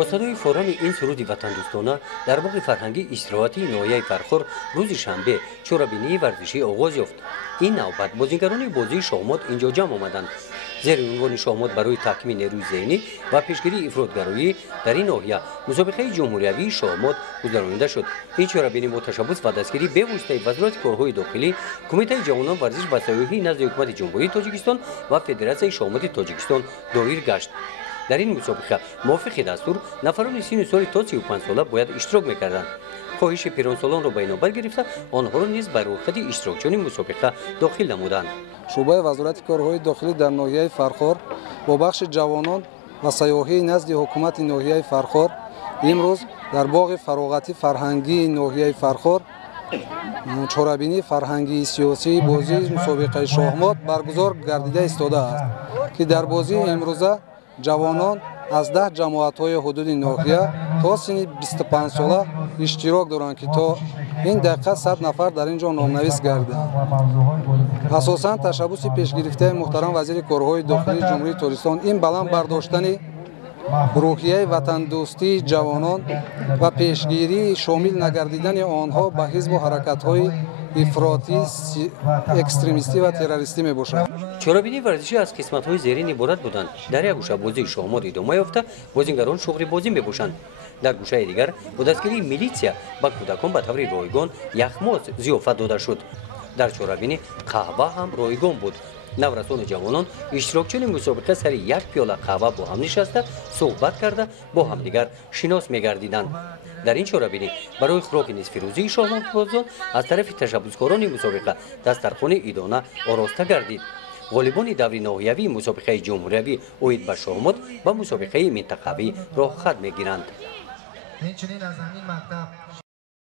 با صدای فوران این سرود وطندوستانه در باغ فرهنگی استراحتی ناحیه فرخور روز شنبه چورابینی ورزشی آغاز یافت. این نوبت بازیگران بازی شاهمات اینجا جمع آمدند. زیر عنوان شاهمات برای تکمیل نیروی ذهنی و پیشگیری افراطگرایی در این ناحیه مسابقه جمهوری شاهمات گذرانیده شد. این چورابینی با تشبث و دستگیری به واسطه وزارت کارهای داخلی، کمیته جوانان ورزش و سیاحی نزد حکومت جمهوری تاجیکستان و فدراسیون شاهمات تاجیکستان دایر گشت. در این مسابقه موافق دستور نفران سن سال تا 35 ساله باید اشتراک می‌کردند. خواهش پیرانسالان را بینابر گرفته آنها را نیز بر رویخط اشتراکچیان مسابقه داخل نمودند. شعبه وزارت کارهای داخلی در ناحیه فرخور با بخش جوانان و سیاحی نزد حکومت ناحیه فرخور امروز در باغ فراغتی فرهنگی ناحیه فرخور چورابینی فرهنگی سیاسی بازی مسابقه شاهمات برگزار گردیده ایستاده است که در بازی امروزه جوانان از 10 جماعت‌های حدود ناحیه تا سن 25 ساله اشتراک دارند که تا این دقیقه 100 نفر در اینجا نامنویس گردند. اساساً تشبث پیش گرفته محترم وزیر کارهای داخلی جمهوری تاجیکستان این بلند برداشتن روحیه وطن دوستی جوانان و پیشگیری شامل نگردیدن آنها به حزب و حرکت‌های افراطی، اکستریمیستی و تروریستی میباشد. چورابینی ورزشی از قسمت‌های زیرین عبارت بودند. در یک گوشه بازی شاهمات ادامه یافته، بازیگران شغل بازی می‌پوشند. در گوشه دیگر با دستگیری میلیسیا به کودکان به طور رایگان یخماز ضیافت داده شد. در چورابینی قهوه هم رایگان بود. نورسان جوانان اشتراکچیان مسابقه سر یک پیاله قهوه با هم نشسته صحبت کرده با همدیگر شناس می‌گردیدند. در این چورابینی برای خوراک نصف روزی شاهمات بازان از طرف تشبثکاران مسابقه دسترخوان ایدانه آراسته گردید. غالبان دوری ناحیوی مسابقه جمهوری اوید به شاهمات و مسابقه منطقوی راه خط می‌گیرند.